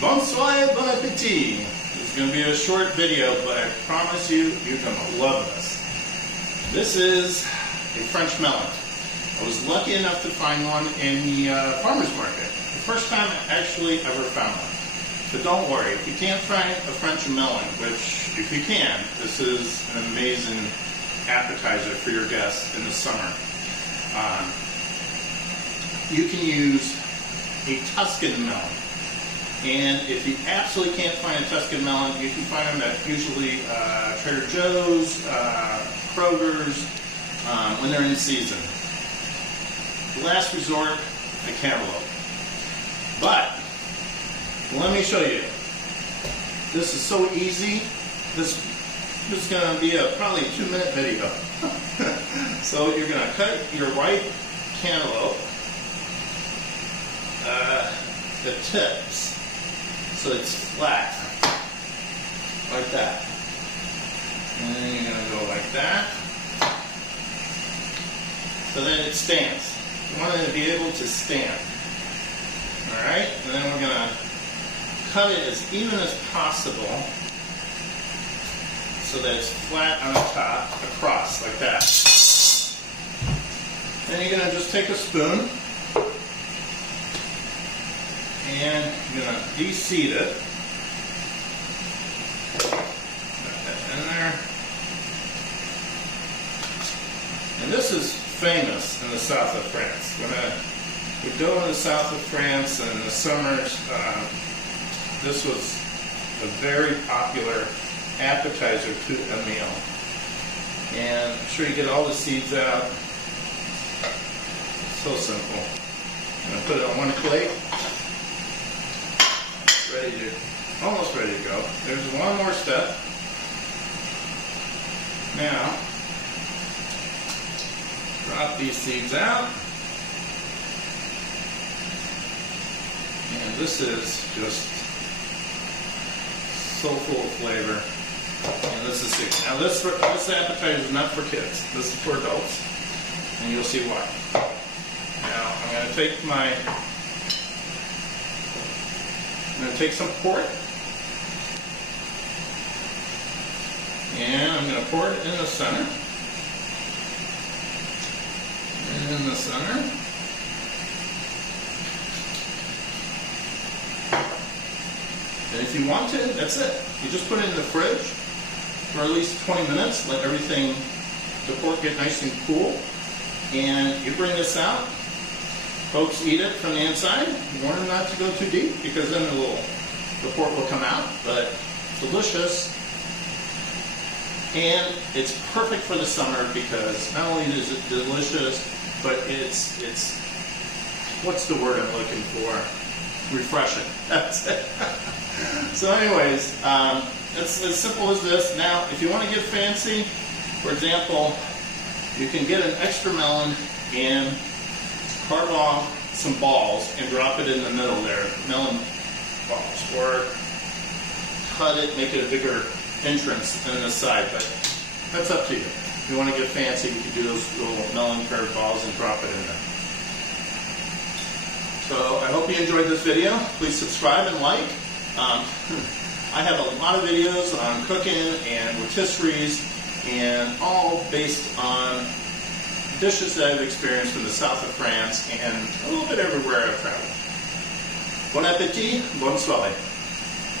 Bonsoir, bon appetit. This is going to be a short video, but I promise you, you're going to love this. This is a French melon. I was lucky enough to find one in the farmer's market. The first time I actually ever found one. So don't worry, if you can't find a French melon, which if you can, this is an amazing appetizer for your guests in the summer. You can use a Tuscan melon. And if you absolutely can't find a Tuscan melon, you can find them at usually Trader Joe's, Kroger's, when they're in season. Last resort, a cantaloupe. But let me show you. This is so easy. This is going to be probably a 2-minute video. So you're going to cut your ripe cantaloupe, the tips, so it's flat, like that. And then you're going to go like that, so then it stands. You want it to be able to stand. Alright, and then we're going to cut it as even as possible so that it's flat on the top, across, like that. Then you're going to just take a spoon and you're going to de-seed it. Put that in there. And this is famous in the south of France. When we go in the south of France in the summers, this was a very popular appetizer to a meal. And I'm sure you get all the seeds out. So simple. I'm going to put it on one plate. Almost ready to go. There's one more step. Now, drop these seeds out. And this is just so full of flavor. And this is it. Now this appetizer is not for kids. This is for adults. And you'll see why. Now I'm going to take some port. And I'm going to pour it in the center. And in the center. And if you want to, that's it. You just put it in the fridge for at least 20 minutes. Let everything, the pork get nice and cool. And you bring this out. Folks eat it from the inside. You want them not to go too deep because then the pork will come out. But delicious. And it's perfect for the summer because not only is it delicious, but it's what's the word I'm looking for? Refreshing. That's it. So anyways, it's as simple as this. Now, if you want to get fancy, for example, you can get an extra melon and carve off some balls and drop it in the middle there, melon balls, or cut it, make it a bigger entrance in the side, but that's up to you. If you want to get fancy, you can do those little melon curved balls and drop it in there. So I hope you enjoyed this video. Please subscribe and like. I have a lot of videos on cooking and rotisseries, and all based on dishes that I've experienced in the south of France and a little bit everywhere I've traveled. Bon appetit, bonne soirée.